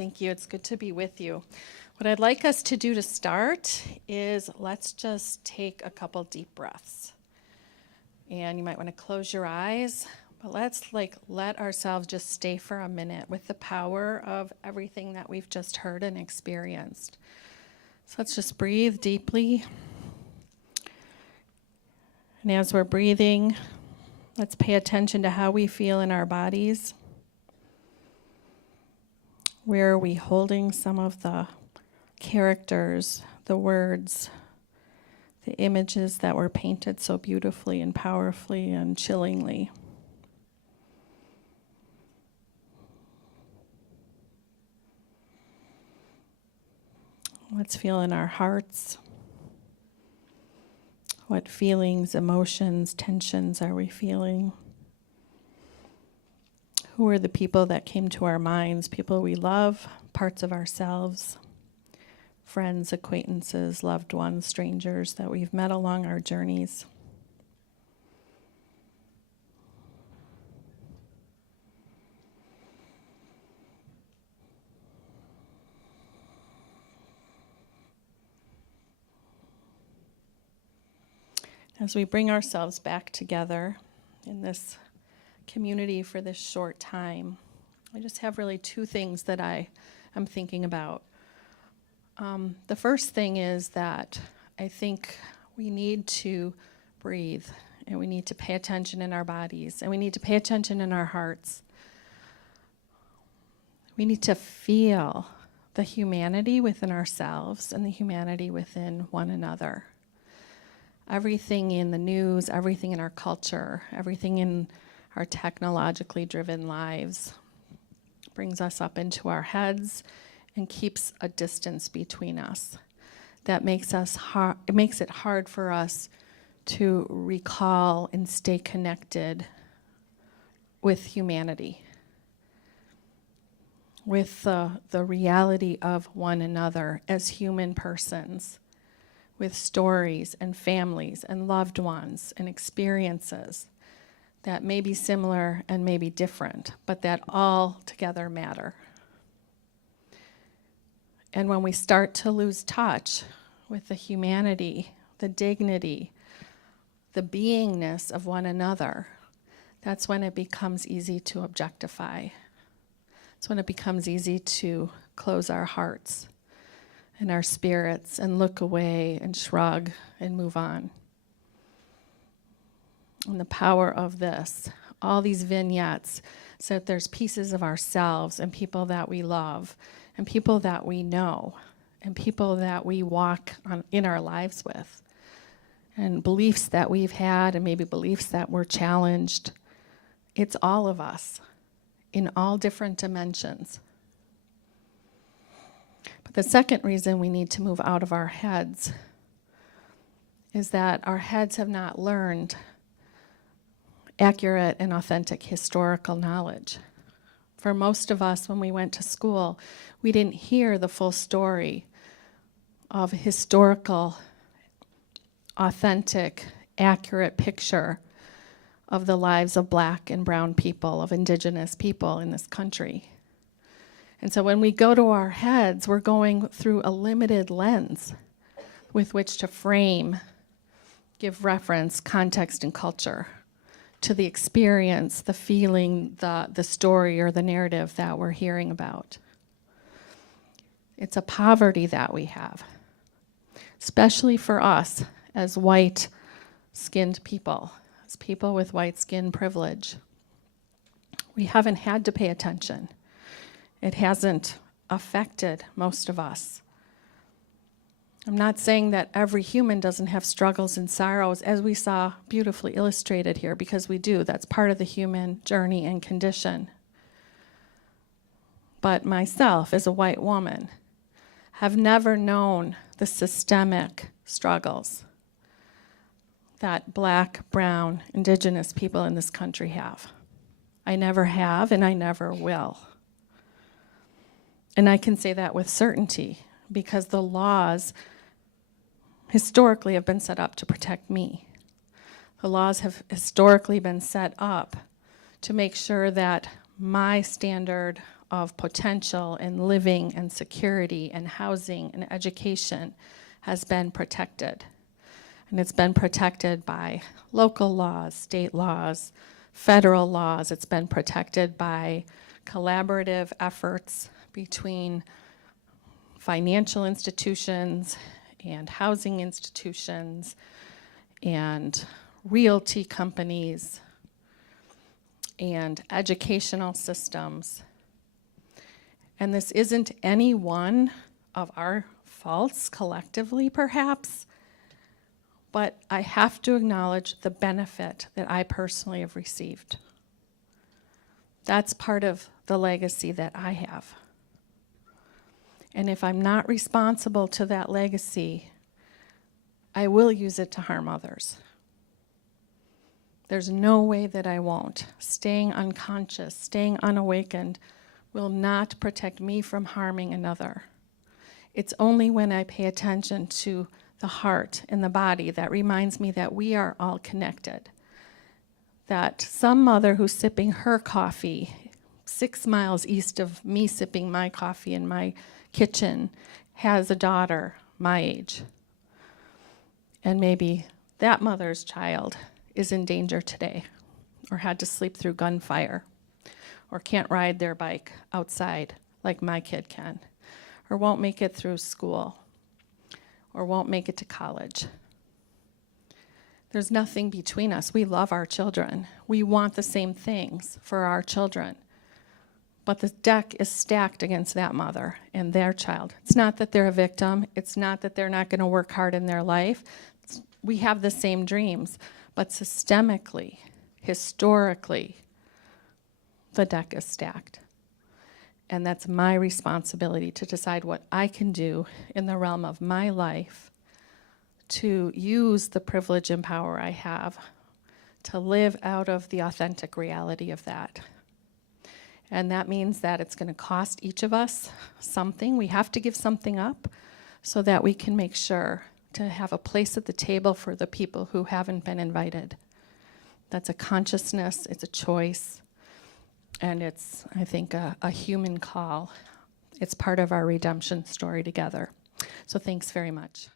Thank you. It's good to be with you. What I'd like us to do to start is let's just take a couple deep breaths. And you might want to close your eyes, but let's let ourselves just stay for a minute with the power of everything that we've just heard and experienced. So let's just breathe deeply. And as we're breathing, let's pay attention to how we feel in our bodies. Where are we holding some of the characters, the words, the images that were painted so beautifully and powerfully and chillingly? Let's feel in our hearts. What feelings, emotions, tensions are we feeling? Who are the people that came to our minds? People we love, parts of ourselves, friends, acquaintances, loved ones, strangers that we've met along our journeys. As we bring ourselves back together in this community for this short time, I just have really two things that I am thinking about. The first thing is that I think we need to breathe, and we need to pay attention in our bodies, and we need to pay attention in our hearts. We need to feel the humanity within ourselves and the humanity within one another. Everything in the news, everything in our culture, everything in our technologically driven lives brings us up into our heads and keeps a distance between us. That makes it hard for us to recall and stay connected with humanity, with the reality of one another as human persons, with stories and families and loved ones and experiences that may be similar and may be different, but that all together matter. And when we start to lose touch with the humanity, the dignity, the beingness of one another, that's when it becomes easy to objectify. It's when it becomes easy to close our hearts and our spirits and look away and shrug and move on. And the power of this, all these vignettes, so that there's pieces of ourselves and people that we love and people that we know and people that we walk in our lives with, and beliefs that we've had and maybe beliefs that were challenged. It's all of us in all different dimensions. But the second reason we need to move out of our heads is that our heads have not learned accurate and authentic historical knowledge. For most of us, when we went to school, we didn't hear the full story of historical, authentic, accurate picture of the lives of Black and brown people, of indigenous people in this country. And so when we go to our heads, we're going through a limited lens with which to frame, give reference, context, and culture to the experience, the feeling, the story, or the narrative that we're hearing about. It's a poverty that we have, especially for us as white-skinned people, as people with white skin privilege. We haven't had to pay attention. It hasn't affected most of us. I'm not saying that every human doesn't have struggles and sorrows, as we saw beautifully illustrated here, because we do. That's part of the human journey and condition. But myself, as a white woman, have never known the systemic struggles that Black, brown, indigenous people in this country have. I never have, and I never will. And I can say that with certainty, because the laws historically have been set up to protect me. The laws have historically been set up to make sure that my standard of potential and living and security and housing and education has been protected. And it's been protected by local laws, state laws, federal laws. It's been protected by collaborative efforts between financial institutions and housing institutions and realty companies and educational systems. And this isn't any one of our faults collectively, perhaps, but I have to acknowledge the benefit that I personally have received. That's part of the legacy that I have. And if I'm not responsible to that legacy, I will use it to harm others. There's no way that I won't. Staying unconscious, staying unawakened will not protect me from harming another. It's only when I pay attention to the heart and the body that reminds me that we are all connected. That some mother who's sipping her coffee 6 miles east of me sipping my coffee in my kitchen has a daughter my age. And maybe that mother's child is in danger today, or had to sleep through gunfire, or can't ride their bike outside like my kid can, or won't make it through school, or won't make it to college. There's nothing between us. We love our children. We want the same things for our children. But the deck is stacked against that mother and their child. It's not that they're a victim. It's not that they're not going to work hard in their life. We have the same dreams. But systemically, historically, the deck is stacked. And that's my responsibility to decide what I can do in the realm of my life to use the privilege and power I have to live out of the authentic reality of that. And that means that it's going to cost each of us something. We have to give something up so that we can make sure to have a place at the table for the people who haven't been invited. That's a consciousness, it's a choice, and it's, I think, a human call. It's part of our redemption story together. So thanks very much.